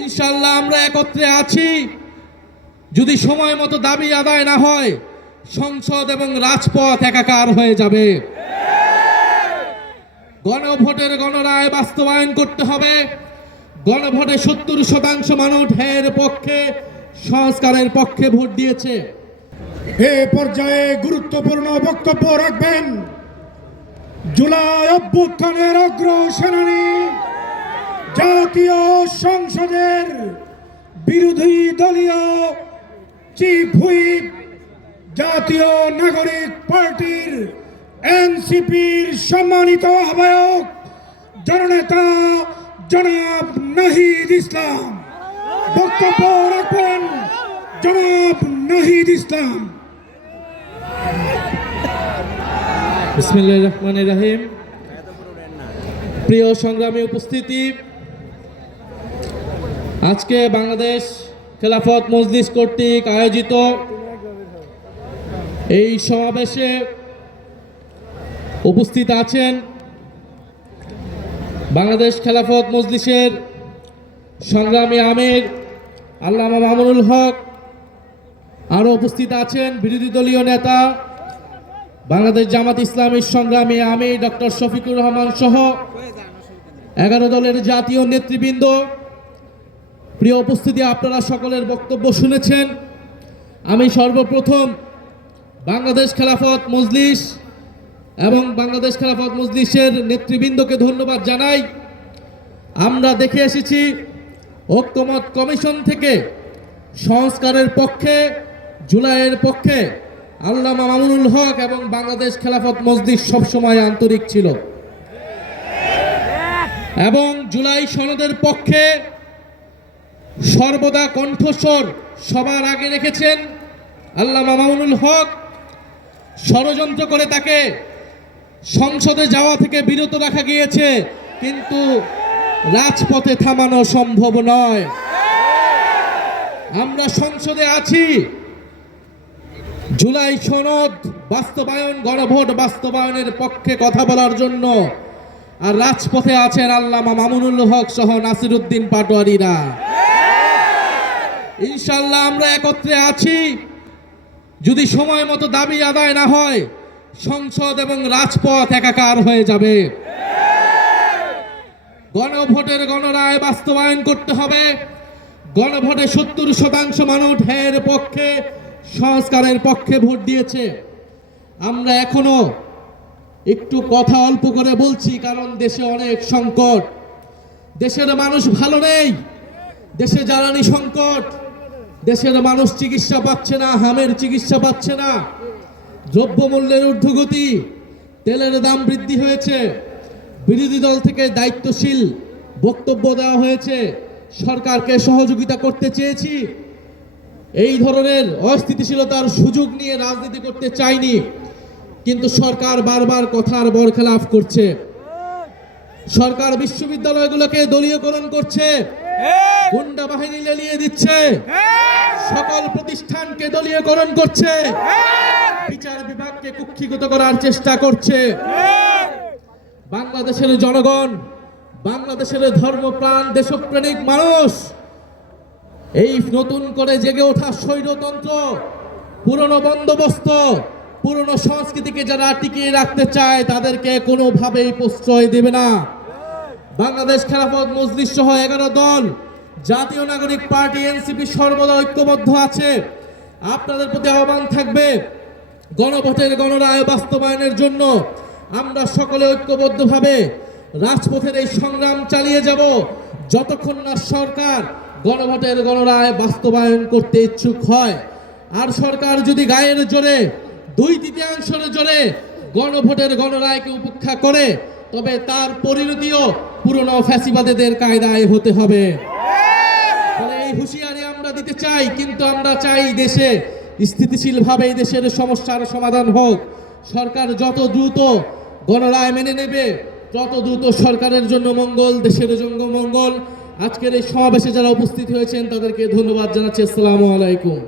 ইনশাআল্লাহ আমরা একত্রে আছি। যদি সময় মতো দাবি আদায় না হয়, সংসদ এবং রাজপথ একাকার হয়ে যাবে। গণভোটের গণরায় বাস্তবায়ন করতে হবে। গণভোটে 70% মানুষ এর পক্ষে, সংস্কারের পক্ষে ভোট দিয়েছে। এ পর্যায়ে গুরুত্বপূর্ণ বক্তব্য রাখবেন জুলাই অভ্যুত্থানের অগ্রসেনানী, জাতীয় সংসদের বিরোধী দলীয় চিফ হুইপ, জাতীয় নাগরিক পার্টির এনসিপির সম্মানিত আহ্বায়ক জননেতা জনাব নাহিদ ইসলাম। বক্তব্য রাখবেন জনাব নাহিদ ইসলাম। বিসমিল্লাহির রহমানির রহিম। প্রিয় সংগ্রামী উপস্থিতি, আজকে বাংলাদেশ খেলাফত মজলিস কর্তৃক আয়োজিত এই সমাবেশে উপস্থিত আছেন বাংলাদেশ খেলাফত মজলিসের সংগ্রামী আমির আল্লামা মামুনুল হক। আরও উপস্থিত আছেন বিরোধী দলীয় নেতা বাংলাদেশ জামাত ইসলামীর সংগ্রামী আমির ডক্টর শফিকুর রহমান সহ 11 দলের জাতীয় নেতৃবৃন্দ। প্রিয় উপস্থিতি, আপনারা সকলের বক্তব্য শুনেছেন। আমি সর্বপ্রথম বাংলাদেশ খেলাফত মজলিস এবং বাংলাদেশ খেলাফত মজলিসের নেতৃবৃন্দকে ধন্যবাদ জানাই। আমরা দেখে এসেছি ঐক্যমত কমিশন থেকে সংস্কারের পক্ষে, জুলাইয়ের পক্ষে আল্লামা মামুনুল হক এবং বাংলাদেশ খেলাফত মজলিস সবসময় আন্তরিক ছিল এবং জুলাই সনদের পক্ষে সর্বদা কণ্ঠস্বর সবার আগে রেখেছেন আল্লামা মামুনুল হক। ষড়যন্ত্র করে তাকে সংসদে যাওয়া থেকে বিরত রাখা গিয়েছে, কিন্তু রাজপথে থামানো সম্ভব নয়। আমরা সংসদে আছি জুলাই সনদ বাস্তবায়ন, গণভোট বাস্তবায়নের পক্ষে কথা বলার জন্য, আর রাজপথে আছেন আল্লামা মামুনুল হক সহ নাসিরউদ্দিন পাটোয়ারিরা। ইনশাআল্লাহ আমরা একত্রে আছি। যদি সময় মতো দাবি আদায় না হয়, সংসদ এবং রাজপথ একাকার হয়ে যাবে। গণভোটের গণরায় বাস্তবায়ন করতে হবে। গণভোটে 70% মানুষ এর পক্ষে, সংস্কারের পক্ষে ভোট দিয়েছে। আমরা এখনো একটু কথা অল্প করে বলছি, কারণ দেশে অনেক সংকট। দেশের মানুষ ভালো নেই, দেশে জ্বালানি সংকট, দেশের মানুষ চিকিৎসা পাচ্ছে না, হামের চিকিৎসা পাচ্ছে না, দ্রব্যমূল্যের ঊর্ধ্বগতি, তেলের দাম বৃদ্ধি হয়েছে। বিরোধী দল থেকে দায়িত্বশীল বক্তব্য দেওয়া হয়েছে, সরকারকে সহযোগিতা করতে চেয়েছি। এই ধরনের অস্থিতিশীলতার সুযোগ নিয়ে রাজনীতি করতে চাইনি, কিন্তু সরকার বারবার কথার বরখেলাপ করছে। সরকার বিশ্ববিদ্যালয়গুলোকে দলীয়করণ করছে, গুন্ডা বাহিনী লেলিয়ে দিচ্ছে, সকল প্রতিষ্ঠানকে দলীয়করণ করছে, বিচার বিভাগকে কুক্ষিগত করার চেষ্টা করছে। বাংলাদেশের জনগণ, বাংলাদেশের ধর্মপ্রাণ দেশপ্রেমিক মানুষ এই নতুন করে জেগে ওঠা স্বৈরতন্ত্র, পুরনো বন্দোবস্ত, পুরনো সংস্কৃতিকে যারা টিকিয়ে রাখতে চায় তাদেরকে কোনোভাবেই প্রশ্রয় দেবে না। বাংলাদেশ খেলাফত মজলিস সহ 11 দল, জাতীয় নাগরিক পার্টি এনসিপি সর্বদা ঐক্যবদ্ধ আছে। আপনাদের প্রতি আহ্বান থাকবে, গণভোটের গণরায় বাস্তবায়নের জন্য আমরা সকলে ঐক্যবদ্ধভাবে রাজপথের এই সংগ্রাম চালিয়ে যাব, যতক্ষণ না সরকার গণভোটের গণরায় বাস্তবায়ন করতে ইচ্ছুক হয়। আর সরকার যদি গায়ের জোরে, 2/3 জোরে গণভোটের গণরায়কে উপেক্ষা করে, তবে তার পরিণতিও পুরনো ফ্যাসিবাদীদের কায়দায় হতে হবে। এই হুঁশিয়ারি আমরা দিতে চাই, কিন্তু আমরা চাই দেশে স্থিতিশীলভাবে এই দেশের সমস্যার সমাধান হোক। সরকার যত দ্রুত গণরায় মেনে নেবে, তত দ্রুত সরকারের জন্য মঙ্গল, দেশের জন্য মঙ্গল। আজকের এই সমাবেশে যারা উপস্থিত হয়েছেন তাদেরকে ধন্যবাদ জানাচ্ছি। আসসালামু আলাইকুম।